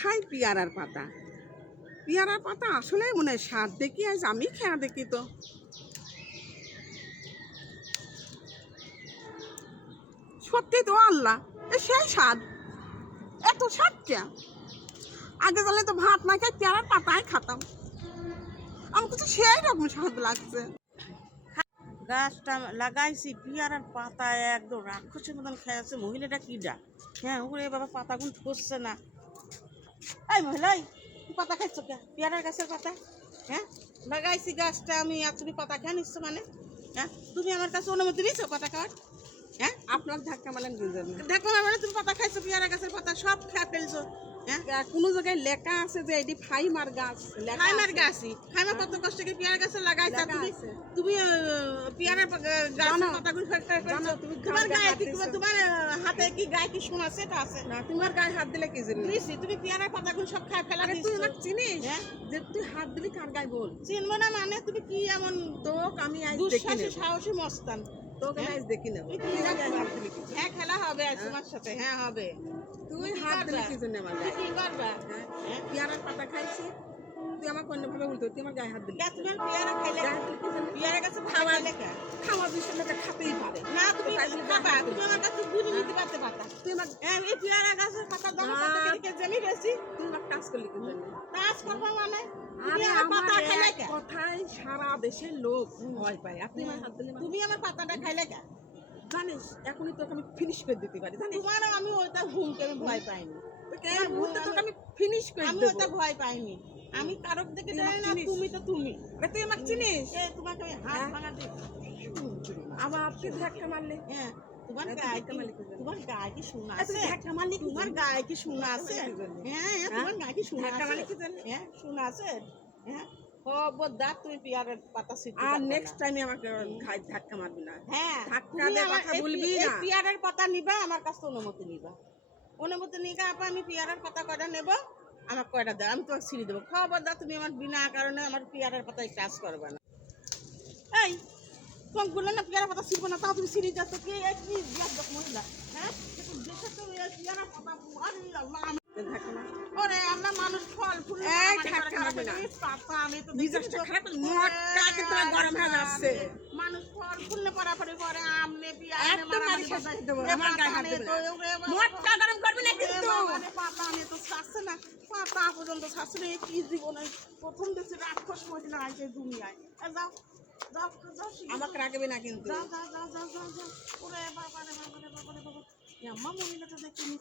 খাই পেয়ারার পাতা। পেয়ারার পাতা আসলে মনে হয় স্বাদ দেখি, আজ আমি খেয়া দেখি তো। সত্যি তো আল্লাহ, সেই স্বাদ, এত স্বাদ কে? আগে জানলে তো ভাত না খাই পেয়ারার পাতায় খাতাম। আমার কিছু সেই রকম স্বাদ লাগছে। গাছটা লাগাইছি, পেয়ারার পাতা একদম রাক্ষসের মতন খেয়েছে। মহিলাটা কি ডা, হ্যাঁ ওরে বাবা পাতাগুলো ধরছে না। এই মহিলা, পাতা খাইছ কে? পেয়ারার গাছের পাতা, হ্যাঁ লাগাইছি গাছটা আমি, আর তুমি পাতা খেয়ে নিচ্ছ মানে? হ্যাঁ তুমি আমার কাছে অনুমতি নিচ্ছ পাতা খাওয়ার? হ্যাঁ আপনার ধাক্কা মারলেন কি জন্য? দেখো মানে তুমি পাতা খাইছো, পেয়ারা গাছের পাতা সব খেয়ে ফেলছো। হ্যাঁ কোনো জায়গায় লেখা আছে যে এটি ফাইমার গাছ। ফাইমার গাছই, ফাইমার কত কষ্ট করে পেয়ারা গাছে লাগাইছো তুমি পেয়ারার গাছের পাতাগুলো তোমার গায়ে কি, তোমার হাতে কি গায়ে কি সোনা সেটা আছে না? তোমার গায়ে হাত দিলে কি জন্য? তুমি পেয়ারার পাতাগুলো সব খায় ফেলা দিছো। তুই আমাকে চিনিস? যে তুই হাত দিলি কার গায়ে বল? চিনবো না মানে? তুমি কি এমন তোকে আমি আজ দেখি দুঃসাহসী সাহসী মস্তান, তোকে আজ দেখি নেব। হ্যাঁ খেলা হবে আজ তোমার সাথে, হ্যাঁ হবে। তুই হাত দিলি কি জন্য আমার গায়ে? কি করবা? পেয়ারার পাতা খাইছি, তুই আমাকে অন্যভাবে বলতো, তুই আমার গায়ে হাত দিলি। তুমি পেয়ারা খাইলে, পেয়ারা গাছে খাওয়া লেখা খাওয়া বিষয় লোকে খাতেই পারে না। তুমি খাবা, তুমি আমার কাছে গুলি নিতে পারতে পারতা। তুই আমার এই পেয়ারা গাছের পাতা দাম কত করে জমি বেশি? তুই আমার কাজ করলি কি জন্য? কাজ করবা মানে? আরে আমার কথাই সারা দেশের লোক ভয় পায়। আপনি আমার হাত দিলে তুমি আমার পাতাটা খাইলে কে? জানিস এখনই তোকে আমি ফিনিশ করে দিতে পারি, জানিস? তোমার আমি ওইটা ঘুমকে আমি ভয় পাইনি, এই মুহূর্তে তোকে আমি ফিনিশ করে আমি দেব। ওইটা ভয় পাইনি। আমি কারোর দিকে জানি না, তুমি তো তুমি। আরে তুই আমাকে চিনিস? এই তোমাকে আমি হাত ভাঙা দিই। আবার তুই ধাক্কা মারলে। হ্যাঁ তোমার গায়ে কি, তোমার গায়ে কি সোনা আছে? ধাক্কা মারলি কি? তোমার গায়ে কি সোনা আছে? হ্যাঁ তোমার গায়ে কি সোনা ধাক্কা আছে? মারলি কি জানি? হ্যাঁ সোনা আছে। হ্যাঁ খবরদার তুমি পেয়ারের পাতা ছিটতে আর নেক্সট টাইমে আমাকে ধাক্কা মারবি না। হ্যাঁ ধাক্কা দিয়ে কথা বলবি না। পেয়ারের পাতা নিবা, আমার কাছে অনুমতি নিবা। অনুমতি নিয়ে আপা আমি পেয়ারের পাতা কয়টা নেবো, আমার কয়টা দেয় আমি তোমাকে ছিঁড়ে দেবো। খবরদার তুমি আমার বিনা কারণে আমার পেয়ারের পাতায় কাজ করবে না। এই তোমাকে বললে না পেয়ারা পাতা ছিঁড়বো না, তাও তুমি ছিঁড়ে যাচ্ছ কি? কি মহিলা, হ্যাঁ দেখে তো পেয়ারা পাতা ধাক্কা মার। ওরে আমরা মানুষ ফল ফুল এই ধাক্কা মারবি না। পাতা আমি তো মিজাজটা খারাপ, মোটটা কিন্তু গরম হয়ে যাচ্ছে। মানুষ ফল ফুল নে পড়াপড়ি করে আমনে পেয়ারা একদম মারি শেষ করে দেবো। আমার গায়ে হাত দিবি না। মোটটা গরম করবি না কিন্তু। পাতা আমি তো ছাড়ছে না, পাতা পর্যন্ত ছাড়ছে না। কি জীবনে প্রথম দেশে রাক্ষস মহিলা আছে দুনিয়ায়। যাও যাও যাও, আমাকে রাখবে না কিন্তু। যাও যাও যাও যাও যাও। ওরে বাবা রে বাবা রে বাবা রে বাবা, আম্মা মহিলাটা দেখিনি।